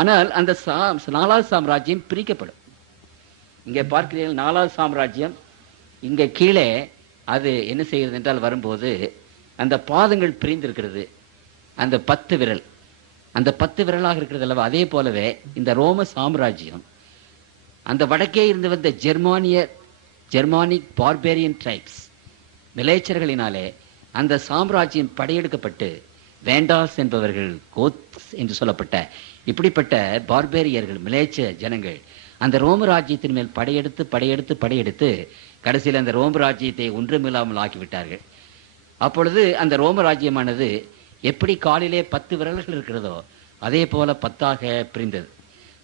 ஆனால் அந்த நாலாவது சாம்ராஜ்யம் பிரிக்கப்படும். இங்கே பார்க்கிறீர்கள், நாலாவது சாம்ராஜ்யம் இங்கே கீழே அது என்ன செய்கிறது என்றால் வரும்போது அந்த பாதங்கள் பிரிந்திருக்கிறது. அந்த 10 விரல், அந்த 10 விரலாக இருக்கிறது அல்லவா, அதே போலவே இந்த ரோம சாம்ராஜ்யம் அந்த வடக்கே இருந்து வந்த ஜெர்மானிக் பார்பேரியன் ட்ரைப்ஸ் மிலேச்சர்களினாலே அந்த சாம்ராஜ்யம் படையெடுக்கப்பட்டு வேண்டாஸ் என்பவர்கள், கோத்ஸ் என்று சொல்லப்பட்ட இப்படிப்பட்ட பார்பேரியர்கள், மிலேச்ச ஜனங்கள் அந்த ரோம ராஜ்யத்தின் மேல் படையெடுத்து கடைசியில் அந்த ரோம ராஜ்யத்தை ஒன்றுமில்லாமல் ஆக்கிவிட்டார்கள். அப்பொழுது அந்த ரோம ராஜ்யமானது எப்படி காலிலே 10 விரல்கள் இருக்கிறதோ அதே போல 10ஆக பிரிந்தது.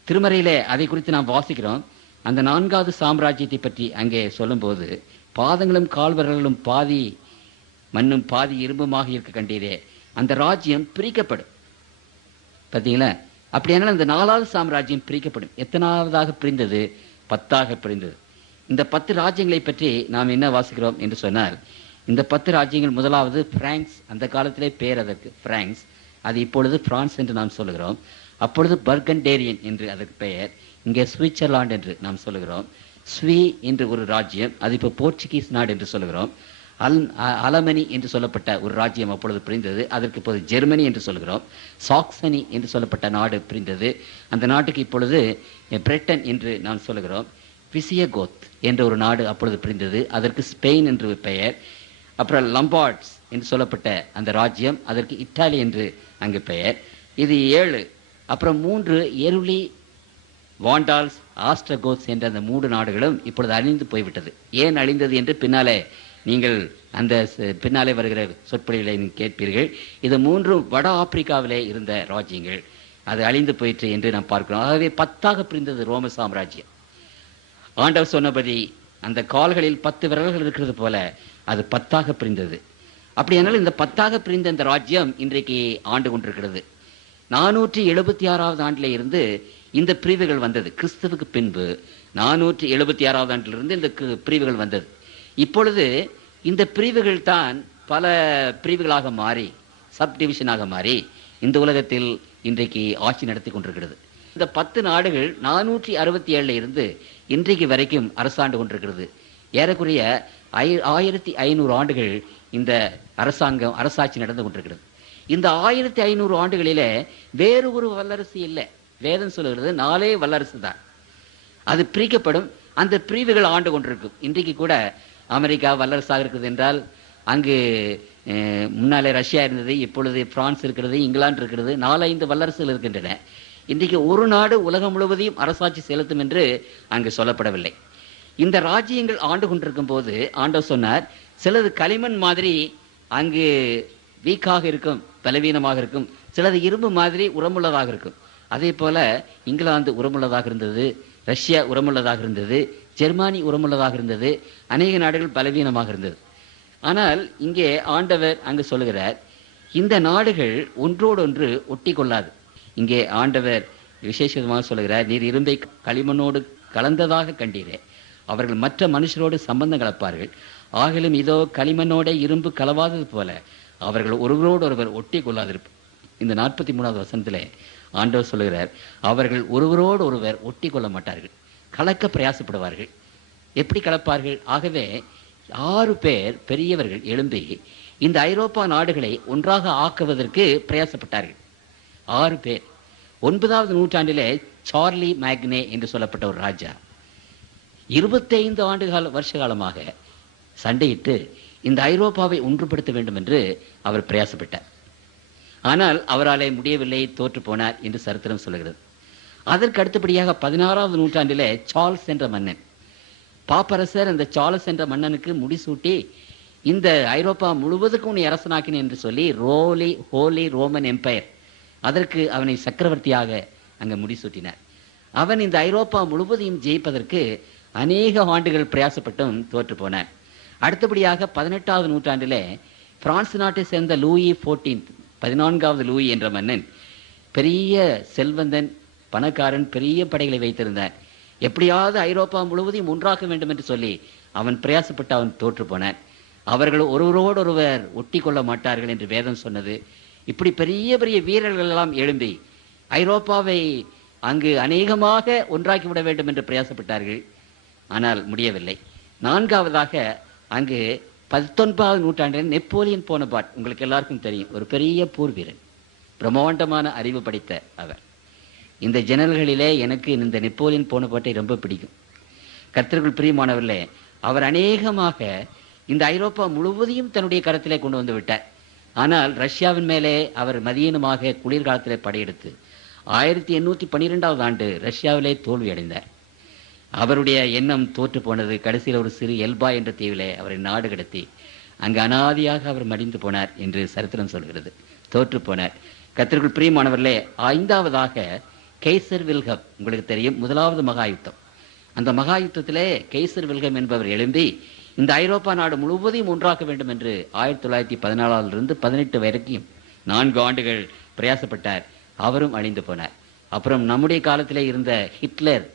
திருமறையிலே அதை குறித்து நாம் வாசிக்கிறோம். அந்த 4வது சாம்ராஜ்யத்தை பற்றி அங்கே சொல்லும்போது, பாதங்களும் கால்வர்களும் பாதி மண்ணும் பாதி இரும்புமாக இருக்க கண்டீரே, அந்த ராஜ்யம் பிரிக்கப்படும். பார்த்தீங்களா? அப்படியானால் இந்த 4வது சாம்ராஜ்யம் பிரிக்கப்படும். எத்தனாவதாக பிரிந்தது? 10ஆக பிரிந்தது. இந்த 10 ராஜ்யங்களை பற்றி நாம் என்ன வாசிக்கிறோம் என்று சொன்னால், இந்த 10 ராஜ்யங்கள், முதலாவது பிரான்ஸ், அந்த காலத்திலே பேர் அதற்கு பிரான்ஸ், அது இப்பொழுது பிரான்ஸ் என்று நாம் சொல்லுகிறோம். அப்பொழுது பர்கண்டேரியன் என்று அதற்கு பெயர். இங்கே சுவிட்சர்லாந்து என்று நாம் சொல்லுகிறோம். ஸ்வீ என்று ஒரு ராஜ்யம், அது இப்போ போர்ச்சுகீஸ் நாடு என்று சொல்லுகிறோம். அலமனி என்று சொல்லப்பட்ட ஒரு ராஜ்யம் அப்பொழுது பிரிந்தது, அதற்கு இப்போது ஜெர்மனி என்று சொல்கிறோம். சாக்சனி என்று சொல்லப்பட்ட நாடு பிரிந்தது, அந்த நாட்டுக்கு இப்பொழுது பிரிட்டன் என்று நாம் சொல்லுகிறோம். விசியகோத் என்ற ஒரு நாடு அப்பொழுது பிரிந்தது, அதற்கு ஸ்பெயின் என்று பெயர். அப்புறம் லம்பார்ட்ஸ் என்று சொல்லப்பட்ட அந்த ராஜ்யம், அதற்கு இத்தாலி என்று அங்கு பெயர். இது 7. அப்புறம் 3 எருளி, வாண்டால்ஸ், ஆஸ்ட்ரகோத்ஸ் என்ற அந்த 3 நாடுகளும் இப்பொழுது அழிந்து போய்விட்டது. ஏன் அழிந்தது என்று பின்னாலே நீங்கள் அந்த பின்னாலே வருகிற சொற்பொழிகளை நீங்கள் கேட்பீர்கள். இது 3 வட ஆப்பிரிக்காவிலே இருந்த ராஜ்யங்கள், அது அழிந்து போயிற்று என்று நாம் பார்க்கிறோம். ஆகவே 10ஆக பிரிந்தது ரோம சாம்ராஜ்யம். ஆண்டவர் சொன்னபடி அந்த கால்களில் 10 விரல்கள் இருக்கிறது போல அது 10ஆக பிரிந்தது. அப்படியானால் இந்த 10ஆக பிரிந்த இந்த ராஜ்யம் இன்றைக்கு ஆண்டு கொண்டிருக்கிறது. 476வது ஆண்டிலே இருந்து இந்த பிரிவுகள் வந்தது. கிறிஸ்துவுக்கு பின்பு 476வது ஆண்டிலிருந்து இந்த பிரிவுகள் வந்தது. இப்பொழுது இந்த பிரிவுகள் தான் பல பிரிவுகளாக மாறி, சப்டிவிஷனாக மாறி இந்த உலகத்தில் இன்றைக்கு ஆட்சி நடத்தி கொண்டிருக்கிறது. இந்த 10 நாடுகள் 467 இருந்து இன்றைக்கு வரைக்கும் அரசாண்டு கொண்டிருக்கிறது. ஏறக்குறைய 1500 ஆண்டுகள் இந்த அரசாட்சி நடந்து கொண்டிருக்கிறது. இந்த 1500 ஆண்டுகளிலே வேறு ஒரு வல்லரசு இல்லை. வேதம் சொல்லுகிறது 4 வல்லரசு தான். அது பிரிக்கப்படும். அந்த பிரிவுகள் ஆண்டு கொண்டிருக்கும். இன்றைக்கு கூட அமெரிக்கா வல்லரசாக இருக்குது என்றால், அங்கு முன்னாலே ரஷ்யா இருந்தது, இப்பொழுது பிரான்ஸ் இருக்கிறது, இங்கிலாந்து இருக்கிறது, 4-5 வல்லரசுகள் இருக்கின்றன. இன்றைக்கு ஒரு நாடு உலகம் முழுவதையும் அரசாட்சி செலுத்தும் என்று அங்கு சொல்லப்படவில்லை. இந்த ராஜ்யங்கள் ஆண்டு கொண்டிருக்கும் போது ஆண்டவர் சொன்னார், சிலது களிமண் மாதிரி அங்கு வீக்காக இருக்கும், பலவீனமாக இருக்கும், சிலது இரும்பு மாதிரி உரமுள்ளதாக இருக்கும். அதே போல இங்கிலாந்து உரமுள்ளதாக இருந்தது, ரஷ்யா உரமுள்ளதாக இருந்தது, ஜெர்மானி உரமுள்ளதாக இருந்தது, அநேக நாடுகள் பலவீனமாக இருந்தது. ஆனால் இங்கே ஆண்டவர் அங்கு சொல்லுகிறார், இந்த நாடுகள் ஒன்றோடொன்று ஒட்டி கொள்ளாது. இங்கே ஆண்டவர் விசேஷமாக சொல்லுகிறார், நீர் இரும்பை களிமண்ணோடு கலந்ததாக கண்டீரே, அவர்கள் மற்ற மனுஷரோடு சம்பந்தம் கலப்பார்கள். ஆகிலும் இதோ களிமண்ணோட இரும்பு கலவாதது போல அவர்கள் ஒருவரோடு ஒருவர் ஒட்டி கொள்ளாதிருப்பார். இந்த 43வது வசனத்திலே ஆண்டவர் சொல்லுகிறார், அவர்கள் ஒருவரோடு ஒருவர் ஒட்டி கொள்ள மாட்டார்கள், கலக்க பிரயாசப்படுவார்கள். எப்படி கலப்பார்கள்? ஆகவே 6 பேர் பெரியவர்கள் எழும்பி இந்த ஐரோப்பா நாடுகளை ஒன்றாக ஆக்குவதற்கு பிரயாசப்பட்டார்கள். 6 பேர். 9வது நூற்றாண்டிலே சார்லி மேக்னே என்று சொல்லப்பட்ட ஒரு ராஜா 25 வருஷ காலமாக சண்டையிட்டு இந்த ஐரோப்பாவை ஒன்றுபடுத்த வேண்டும் என்று அவர் பிரயாசப்பட்டார். ஆனால் அவராலே முடியவில்லை, தோற்று போனார் என்று சரித்திரம் சொல்லுகிறது. அதற்கு அடுத்தபடியாக 16வது நூற்றாண்டிலே சார்ல்ஸ் என்ற மன்னன், பாப்பரசர் அந்த சார்ல்ஸ் என்ற மன்னனுக்கு முடிசூட்டி இந்த ஐரோப்பா முழுவதுக்கும் உன்னை அரசனாக்கினேன் என்று சொல்லி ஹோலி ரோமன் எம்பையர், அதற்கு அவனை சக்கரவர்த்தியாக அங்கே முடிசூட்டினார். அவன் இந்த ஐரோப்பா முழுவதையும் ஜெயிப்பதற்கு அநேக ஆண்டுகள் பிரயாசப்பட்டும் தோற்று போனார். அடுத்தபடியாக 18வது நூற்றாண்டிலே பிரான்ஸ் நாட்டை சேர்ந்த லூயி 14வது லூயி என்ற மன்னன் பெரிய செல்வந்தன், பணக்காரன், பெரிய படைகளை வைத்திருந்தார். எப்படியாவது ஐரோப்பா முழுவதையும் ஒன்றாக்க வேண்டும் என்று சொல்லி அவன் பிரயாசப்பட்டு அவன் தோற்று போனான். அவர்கள் ஒருவரோடு ஒருவர் ஒட்டி கொள்ள மாட்டார்கள் என்று வேதம் சொன்னது. இப்படி பெரிய பெரிய வீரர்கள் எல்லாம் எழும்பி ஐரோப்பாவை அங்கு அநேகமாக ஒன்றாக்கிவிட வேண்டும் என்று பிரயாசப்பட்டார்கள். ஆனால் முடியவில்லை. நான்காவதாக அங்கு 19ஆவது நூற்றாண்டில் நெப்போலியன் போனபார்ட், உங்களுக்கு எல்லாருக்கும் தெரியும், ஒரு பெரிய போர் வீரன், பிரம்மாண்டமான அறிவு படைத்த அவர். இந்த ஜெனரல்களிலே எனக்கு இந்த நெப்போலியன் போனபார்ட்டை ரொம்ப பிடிக்கும். கர்த்தருக்குள் பிரியமானவர்களே, அவர் அநேகமாக இந்த ஐரோப்பா முழுவதையும் தன்னுடைய கரத்திலே கொண்டு வந்து விட்டார். ஆனால் ரஷ்யாவின் மேலே அவர் மதியீனமாக குளிர்காலத்திலே படையெடுத்து 1812ஆவது ஆண்டு ரஷ்யாவிலே தோல்வி அடைந்தார். அவருடைய எண்ணம் தோற்று போனது. கடைசியில் ஒரு சிறு எல்பா என்ற தீவிலே அவரை நாடு கடத்தி அங்கு அனாதியாக அவர் மடிந்து போனார் என்று சரித்திரம் சொல்கிறது. தோற்று போனார். கர்த்தருக்குள் பிரியமானவர்களே, ஐந்தாவதாக கெய்சர் வில்ஹம், உங்களுக்கு தெரியும், முதலாவது மகா யுத்தம். அந்த மகா யுத்தத்திலே கெய்சர் வில்ஹம் என்பவர் எழும்பி இந்த ஐரோப்பா நாடு முழுவதையும் ஒன்றாக்க வேண்டும் என்று 1914 18 வரைக்கும் 4 ஆண்டுகள் பிரயாசப்பட்டார். அவரும் அழிந்து போனார். அப்புறம் நம்முடைய காலத்திலே இருந்த ஹிட்லர்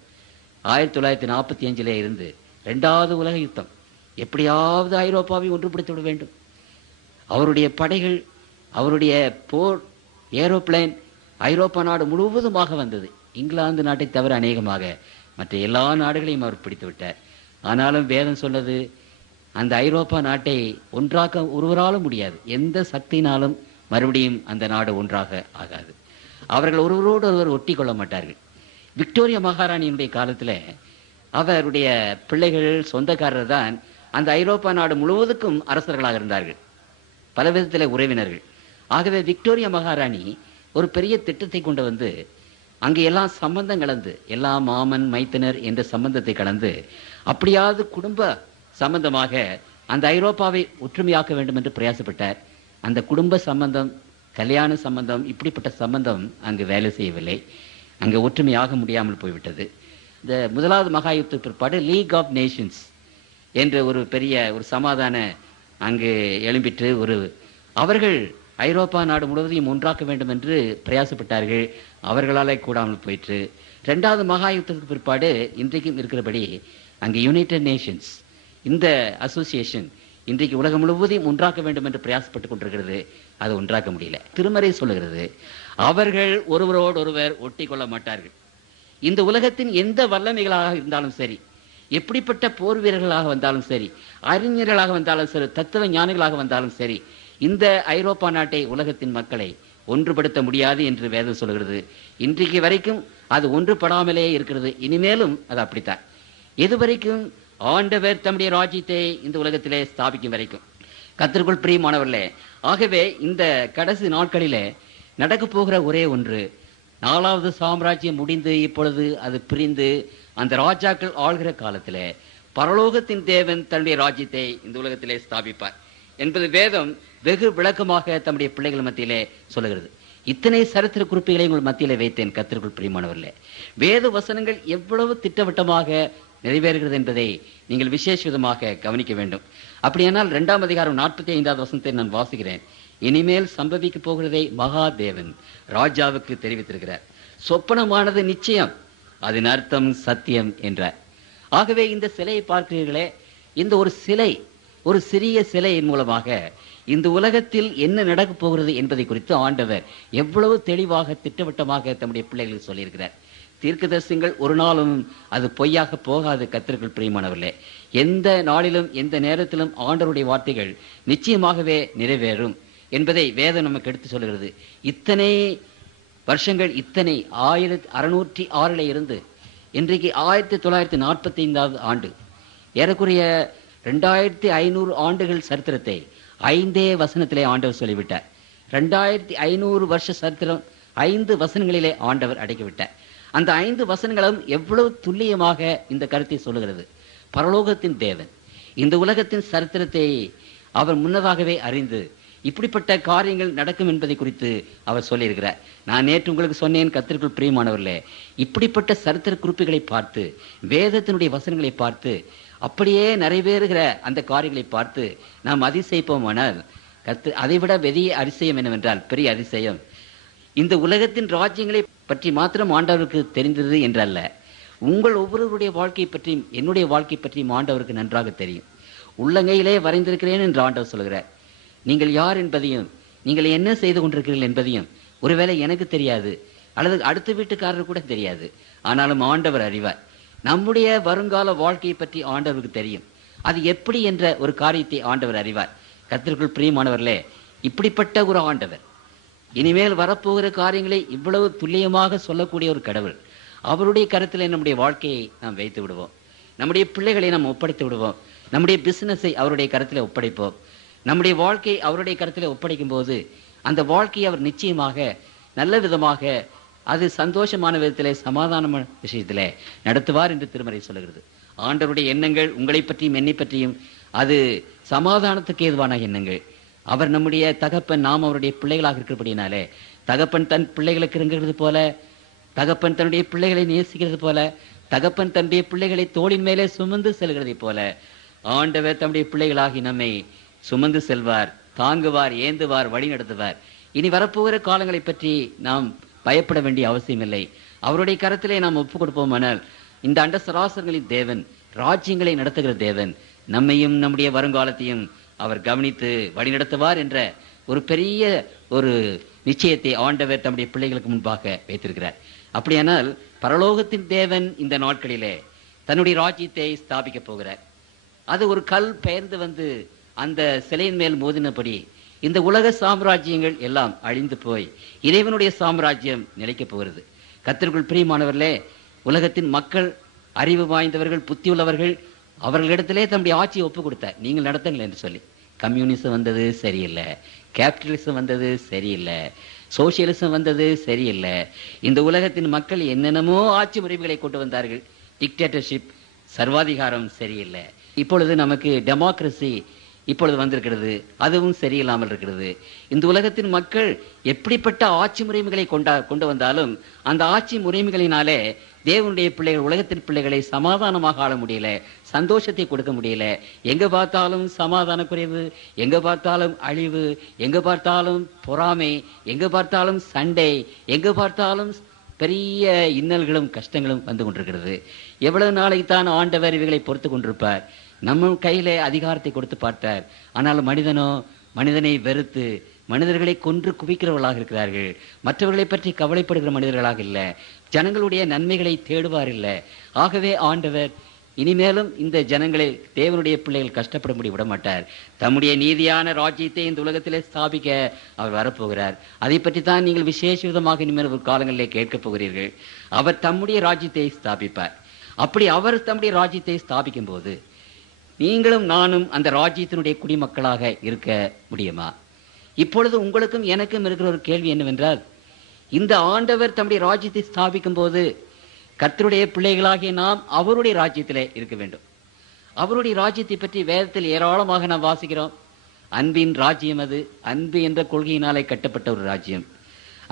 1945 இருந்து 2வது உலக யுத்தம், எப்படியாவது ஐரோப்பாவை ஒன்றுபடுத்தி விட வேண்டும். அவருடைய படைகள், அவருடைய போர் ஏரோப்ளேன் ஐரோப்பா நாடு முழுவதுமாக வந்தது. இங்கிலாந்து நாட்டை தவிர அநேகமாக மற்ற எல்லா நாடுகளையும் அவர் பிடித்து விட்டார். ஆனாலும் வேதம் சொன்னது, அந்த ஐரோப்பா நாட்டை ஒன்றாக்க ஒருவராலும் முடியாது. எந்த சக்தினாலும் மறுபடியும் அந்த நாடு ஒன்றாக ஆகாது. அவர்கள் ஒருவரோடு ஒருவர் ஒட்டி கொள்ள மாட்டார்கள். விக்டோரியா மகாராணியினுடைய காலத்தில் அவருடைய பிள்ளைகள் சொந்தக்காரர் தான் அந்த ஐரோப்பா நாடு முழுவதுக்கும் அரசர்களாக இருந்தார்கள், பல விதத்தில் உறவினர்கள். ஆகவே விக்டோரியா மகாராணி ஒரு பெரிய திட்டத்தை கொண்டு வந்து அங்கே எல்லாம் சம்பந்தம் கலந்து, எல்லா மாமன் மைத்தனர் என்ற சம்பந்தத்தை கலந்து, அப்படியாவது குடும்ப சம்பந்தமாக அந்த ஐரோப்பாவை ஒற்றுமையாக்க வேண்டும் என்று பிரயாசப்பட்டார். அந்த குடும்ப சம்பந்தம், கல்யாண சம்பந்தம், இப்படிப்பட்ட சம்பந்தம் அங்கு வேலை செய்யவில்லை. அங்கே ஒற்றுமையாக முடியாமல் போய்விட்டது. இந்த முதலாவது மகா யுத்த பிற்பாடு லீக் ஆஃப் நேஷன்ஸ் என்ற ஒரு பெரிய ஒரு சமாதான அங்கு எழும்பிற்று. அவர்கள் ஐரோப்பா நாடு முழுவதையும் ஒன்றாக்க வேண்டும் என்று பிரயாசப்பட்டார்கள். அவர்களாலே கூடாமல் போயிற்று. 2வது மகா யுத்தத்துக்கு பிற்பாடு இன்றைக்கும் இருக்கிறபடி அங்கே யுனைடெட் நேஷன்ஸ், இந்த அசோசியேஷன் இன்றைக்கு உலகம் முழுவதையும் ஒன்றாக்க வேண்டும் என்று பிரயாசப்பட்டுக் கொண்டிருக்கிறது. அது ஒன்றாக்க முடியல. திருமறை சொல்லுகிறது, அவர்கள் ஒருவரோடு ஒருவர் ஒட்டி கொள்ள மாட்டார்கள். இந்த உலகத்தின் எந்த வல்லமைகளாக இருந்தாலும் சரி, எப்படிப்பட்ட போர் வீரர்களாக வந்தாலும் சரி, அறிஞர்களாக வந்தாலும் சரி, தத்துவ ஞானிகளாக வந்தாலும் சரி, இந்த ஐரோப்பா நாட்டை, உலகத்தின் மக்களை ஒன்றுபடுத்த முடியாது என்று வேதம் சொல்கிறது. இன்றைக்கு வரைக்கும் அது ஒன்றுபடாமலே இருக்கிறது. இனிமேலும் அது அப்படித்தான். எதுவரைக்கும் ஆண்டவர் தம்முடைய ராஜ்யத்தை இந்த உலகத்திலே ஸ்தாபிக்கும் வரைக்கும். கர்த்தருக்குள் பிரியமானவர்களே, ஆகவே இந்த கடைசி நாட்களிலே நடக்க போகிற ஒரே ஒன்று, 4வது சாம்ராஜ்யம் முடிந்து இப்பொழுது அது பிரிந்து அந்த ராஜாக்கள் ஆள்கிற காலத்திலே பரலோகத்தின் தேவன் தன்னுடைய ராஜ்யத்தை இந்த உலகத்திலே ஸ்தாபிப்பார் என்பது வேதம் வெகு விளக்கமாக தம்முடைய பிள்ளைகள் மத்தியிலே சொல்லுகிறது. இத்தனை சரித்திர குறிப்புகளை உங்கள் மத்தியிலே வைத்தேன். கர்த்தருக்குள் பிரியமானவர்களே, வேத வசனங்கள் எவ்வளவு திட்டவட்டமாக நிறைவேறுகிறது என்பதை நீங்கள் விசேஷ விதமாக கவனிக்க வேண்டும். அப்படியானால் 2ஆம் அதிகாரம் 45வது வசனத்தை நான் வாசிக்கிறேன். இனிமேல் சம்பவிக்க போகிறதை மகாதேவன் ராஜாவுக்கு தெரிவித்திருக்கிறார். சொப்பனமானது நிச்சயம், அதன் அர்த்தம் சத்தியம் என்றார். ஆகவே இந்த சிலையை பார்க்கிறீர்களே, இந்த ஒரு சிலை, ஒரு சிறிய சிலையின் மூலமாக இந்த உலகத்தில் என்ன நடக்கப் போகிறது என்பதை குறித்து ஆண்டவர் எவ்வளவு தெளிவாக திட்டவட்டமாக தம்முடைய பிள்ளைகளுக்கு சொல்லியிருக்கிறார். தீர்க்கதரிசிகள் ஒரு நாளும் அது பொய்யாக போகாது. கர்த்தருக்குள் பிரியமானவர்களே, எந்த நாளிலும் எந்த நேரத்திலும் ஆண்டவருடைய வார்த்தைகள் நிச்சயமாகவே நிறைவேறும் என்பதை வேதம் நமக்கு எடுத்து சொல்கிறது. இத்தனை வருஷங்கள், இத்தனை 1606 இருந்து இன்றைக்கு 1945வது ஆண்டு, ஏறக்குறைய 2500 ஆண்டுகள் சரித்திரத்தை 5 வசனத்திலே ஆண்டவர் சொல்லிவிட்டார். 2500 வருஷ சரித்திரம் 5 வசனங்களிலே ஆண்டவர் அடக்கிவிட்டார். அந்த 5 வசனங்களும் எவ்வளவு துல்லியமாக இந்த கருத்தை சொல்லுகிறது. பரலோகத்தின் தேவன் இந்த உலகத்தின் சரித்திரத்தை அவர் முன்னதாகவே அறிந்து இப்படிப்பட்ட காரியங்கள் நடக்கும் என்பதை குறித்து அவர் சொல்லியிருக்கிறார். நான் நேற்று உங்களுக்கு சொன்னேன், கர்த்தருக்குள் பிரியமானவர்களே, இப்படிப்பட்ட சரித்திர குறிப்புகளை பார்த்து, வேதத்தினுடைய வசனங்களை பார்த்து, அப்படியே நிறைவேறுகிற அந்த காரியங்களை பார்த்து நாம் அதிசயிப்போமானால், அதைவிட பெரிய அதிசயம் என்னவென்றால், பெரிய அதிசயம், இந்த உலகத்தின் ராஜ்யங்களை பற்றி மாத்திரம் ஆண்டவருக்கு தெரிந்தது என்றல்ல, உங்கள் ஒவ்வொருவருடைய வாழ்க்கை பற்றியும் என்னுடைய வாழ்க்கை பற்றியும் ஆண்டவருக்கு நன்றாக தெரியும். உள்ளங்கையிலே வரைந்திருக்கிறேன் என்று ஆண்டவர் சொல்கிறார். நீங்கள் யார் என்பதையும், நீங்கள் என்ன செய்து கொண்டிருக்கிறீர்கள் என்பதையும் ஒருவேளை எனக்கு தெரியாது, அல்லது அடுத்த வீட்டுக்காரர் கூட தெரியாது. ஆனாலும் ஆண்டவர் அறிவார். நம்முடைய வருங்கால வாழ்க்கையை பற்றி ஆண்டவருக்கு தெரியும். அது எப்படி என்ற ஒரு காரியத்தை ஆண்டவர் அறிவார். கர்த்தருக்குள் பிரியமானவர்களே, இப்படிப்பட்ட ஒரு ஆண்டவர், இனிமேல் வரப்போகிற காரியங்களை இவ்வளவு துல்லியமாக சொல்லக்கூடிய ஒரு கடவுள், அவருடைய கருத்தில் நம்முடைய வாழ்க்கையை நாம் வைத்து விடுவோம். நம்முடைய பிள்ளைகளை நாம் ஒப்படைத்து விடுவோம். நம்முடைய பிசினஸை அவருடைய கருத்தில் ஒப்படைப்போம். நம்முடைய வாழ்க்கை அவருடைய கருத்தில் ஒப்படைக்கும் போது அந்த வாழ்க்கையை அவர் நிச்சயமாக நல்ல விதமாக, அது சந்தோஷமான விதத்திலே, சமாதானமான விஷயத்திலே நடத்துவார் என்று திருமறை சொல்லுகிறது. ஆண்டவருடைய எண்ணங்கள் உங்களை பற்றியும் என்னை பற்றியும் அது சமாதானத்துக்கு ஏதுவான எண்ணங்கள். அவர் நம்முடைய தகப்பன், நாம் அவருடைய பிள்ளைகளாக இருக்கிறபடினாலே, தகப்பன் தன் பிள்ளைகளுக்கு இறங்குகிறது போல, தகப்பன் தன்னுடைய பிள்ளைகளை நேசிக்கிறது போல, தகப்பன் தன்னுடைய பிள்ளைகளை தோளின் மேலே சுமந்து செல்கிறதை போல, ஆண்டவர் தம்முடைய பிள்ளைகளாகி நம்மை சுமந்து செல்வார், தாங்குவார், ஏந்துவார், வழி நடத்துவார். இனி வரப்போகிற காலங்களை பற்றி நாம் பயப்பட வேண்டிய அவசியம் இல்லை. அவருடைய கரத்திலே நாம் ஒப்புக் கொடுப்போமானால், இந்த அண்ட சராசரங்களின் தேவன், ராஜ்யங்களை நடத்துகிற தேவன், நம்மையும் நம்முடைய வருங்காலத்தையும் அவர் கவனித்து வழிநடத்துவார் என்ற ஒரு பெரிய ஒரு நிச்சயத்தை ஆண்டவர் தம்முடைய பிள்ளைகளுக்கு முன்பாக வைத்திருக்கிறார். அப்படியானால் பரலோகத்தின் தேவன் இந்த நாட்களிலே தன்னுடைய ராஜ்யத்தை ஸ்தாபிக்க போகிறார். அது ஒரு கல் பெயர்ந்து வந்து அந்த சிலையின் மேல் மோதினபடி இந்த உலக சாம்ராஜ்யங்கள் எல்லாம் அழிந்து போய் இறைவனுடைய சாம்ராஜ்யம் நிலைக்கப் போகிறது. கர்த்தருக்குள் பிரியமானவர்களே, உலகத்தின் மக்கள், அறிவு வாய்ந்தவர்கள், புத்தி உள்ளவர்கள், அவர்களிடத்திலே தம்முடைய ஆட்சியை ஒப்பு கொடுத்தார், நீங்கள் நடத்துங்கள் என்று சொல்லி. கம்யூனிசம் வந்தது சரியில்லை, கேபிட்டலிசம் வந்தது சரியில்லை, சோசியலிசம் வந்தது சரியில்லை. இந்த உலகத்தின் மக்கள் என்னென்னமோ ஆட்சி முறைகளை கொண்டு வந்தார்கள். டிக்டேட்டர்ஷிப், சர்வாதிகாரம் சரியில்லை. இப்பொழுது நமக்கு டெமோக்ரஸி இப்பொழுது வந்திருக்கிறது, அதுவும் சரியில்லாமல் இருக்கிறது. இந்த உலகத்தின் மக்கள் எப்படிப்பட்ட ஆட்சி முறைமைகளை கொண்டு வந்தாலும் அந்த ஆட்சி முறைமைகளினாலே தேவனுடைய பிள்ளைகள், உலகத்தின் பிள்ளைகளை சமாதானமாக ஆள முடியல, சந்தோஷத்தை கொடுக்க முடியல. எங்க பார்த்தாலும் சமாதான குறைவு, எங்க பார்த்தாலும் அழிவு, எங்க பார்த்தாலும் பொறாமை, எங்க பார்த்தாலும் சண்டை, எங்க பார்த்தாலும் பெரிய இன்னல்களும் கஷ்டங்களும் வந்து கொண்டிருக்கிறது. எவ்வளவு நாளைக்கு தான் ஆண்டவர் இவைகளை பொறுத்து கொண்டிருப்பார்? நம்ம கையிலே அதிகாரத்தை கொடுத்து பார்த்தார். ஆனால் மனிதனை வெறுத்து மனிதர்களை கொன்று குவிக்கிறவர்களாக இருக்கிறார்கள். மற்றவர்களை பற்றி கவலைப்படுகிற மனிதர்களாக இல்லை, ஜனங்களுடைய நன்மைகளை தேடுவார் இல்லை. ஆகவே ஆண்டவர் இனிமேலும் இந்த ஜனங்களை, தேவனுடைய பிள்ளைகள் கஷ்டப்படும்படி விட மாட்டார். தம்முடைய நீதியான ராஜ்யத்தை இந்த உலகத்திலே ஸ்தாபிக்க அவர் வரப்போகிறார். அதை பற்றி தான் நீங்கள் விசேஷ விதமாக இனிமேல் ஒரு காலங்களிலே கேட்கப் போகிறீர்கள். அவர் தம்முடைய ராஜ்யத்தை ஸ்தாபிப்பார். அப்படி அவர் தம்முடைய ராஜ்யத்தை ஸ்தாபிக்கும் போது நீங்களும் நானும் அந்த ராஜ்யத்தினுடைய குடிமக்களாக இருக்க முடியுமா? இப்பொழுது உங்களுக்கும் எனக்கும் இருக்கிற ஒரு கேள்வி என்னவென்றால், இந்த ஆண்டவர் தம்முடைய ராஜ்யத்தை ஸ்தாபிக்கும் போது கர்த்தருடைய பிள்ளைகளாகிய நாம் அவருடைய ராஜ்யத்திலே இருக்க வேண்டும். அவருடைய ராஜ்யத்தை பற்றி வேதத்தில் ஏராளமாக நாம் வாசிக்கிறோம். அன்பின் ராஜ்யம் அது, அன்பு என்ற கொள்கையினாலே கட்டப்பட்ட ஒரு ராஜ்யம்.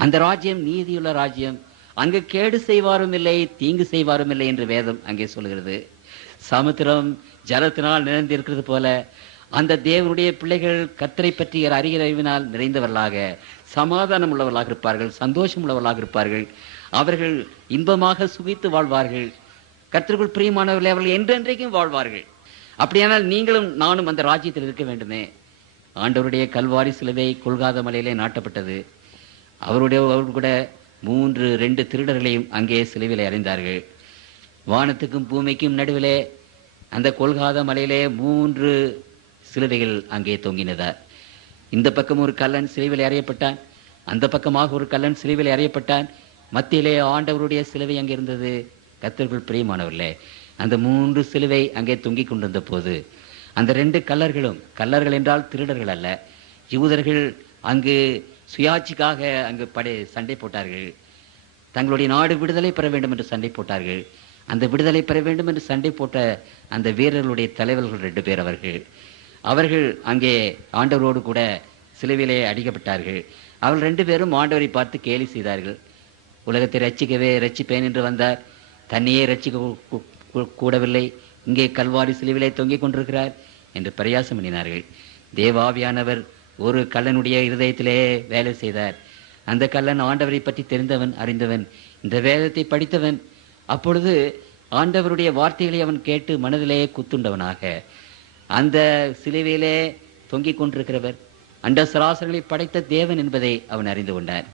அந்த ராஜ்யம் நீதியுள்ள ராஜ்யம். அங்கு கேடு செய்வாரும் இல்லை, தீங்கு செய்வாரும் இல்லை என்று வேதம் அங்கே சொல்கிறது. சமுத்திரம் ஜலத்தினால் நிறைந்திருக்கிறது போல அந்த தேவனுடைய பிள்ளைகள் கர்த்தரை பற்றி அறிகிற அறிவினால் நிறைந்தவர்களாக, சமாதானம் உள்ளவர்களாக இருப்பார்கள், சந்தோஷம் உள்ளவர்களாக இருப்பார்கள். அவர்கள் இன்பமாக சுகித்து வாழ்வார்கள். கர்த்தருக்குள் பிரியமானவர்களே, அவர்கள் என்றென்றைக்கும் வாழ்வார்கள். அப்படியானால் நீங்களும் நானும் அந்த ராஜ்யத்தில் இருக்க வேண்டுமே. ஆண்டவருடைய கல்வாரி சிலுவை கொல்காத மலையிலே நாட்டப்பட்டது. அவர்கள் கூட 2 திருடர்களையும் அங்கே சிலுவையிலே அறைந்தார்கள். வானத்துக்கும் பூமிக்கும் நடுவிலே அந்த கொல்காத மலையிலே 3 சிலுவைகள் அங்கே தொங்கினதார். இந்த பக்கம் ஒரு கல்லன் சிலுவையில் அறையப்பட்டான், அந்த பக்கமாக ஒரு கல்லன் சிலுவையில் அறையப்பட்டான். மத்தியிலே ஆண்டவருடைய சிலுவை அங்கே இருந்தது. கர்த்தருக்குள் பிரியமானவர்களே, அந்த 3 சிலுவை அங்கே தொங்கிக் கொண்டிருந்த போது அந்த 2 கல்லர்கள் என்றால் திருடர்கள் அல்ல, யூதர்கள் அங்கு சுயாட்சிக்காக அங்கு சண்டை போட்டார்கள். தங்களுடைய நாடு விடுதலை பெற வேண்டும் என்று சண்டை போட்டார்கள். அந்த விடுதலை பெற வேண்டும் என்று சண்டை போட்ட அந்த வீரர்களுடைய தலைவர்கள் 2 பேர் அவர்கள் அங்கே ஆண்டவரோடு கூட சிலுவையிலே அடிக்கப்பட்டார்கள். அவர்கள் 2 பேரும் ஆண்டவரை பார்த்து கேலி செய்தார்கள். உலகத்தை ரட்சிப்பேன் என்று வந்தார், தன்னையே ரட்சிக்க கூடவில்லை, இங்கே கல்வாரி சிலுவையிலே தொங்கிக் கொண்டிருக்கிறார் என்று பரியாசம் பண்ணினார்கள். தேவாவியானவர் ஒரு கல்லனுடைய இருதயத்திலே வேலை செய்தார். அந்த கல்லன் ஆண்டவரை பற்றி தெரிந்தவன், அறிந்தவன், இந்த வேதத்தை படித்தவன். அப்பொழுது ஆண்டவருடைய வார்த்தைகளை அவன் கேட்டு மனதிலே குத்துண்டவனாக அந்த சிலுவையிலே தொங்கிக் கொண்டிருக்கிறவர் அண்ட சராசரங்களை படைத்த தேவன் என்பதை அவன் அறிந்து கொண்டான்.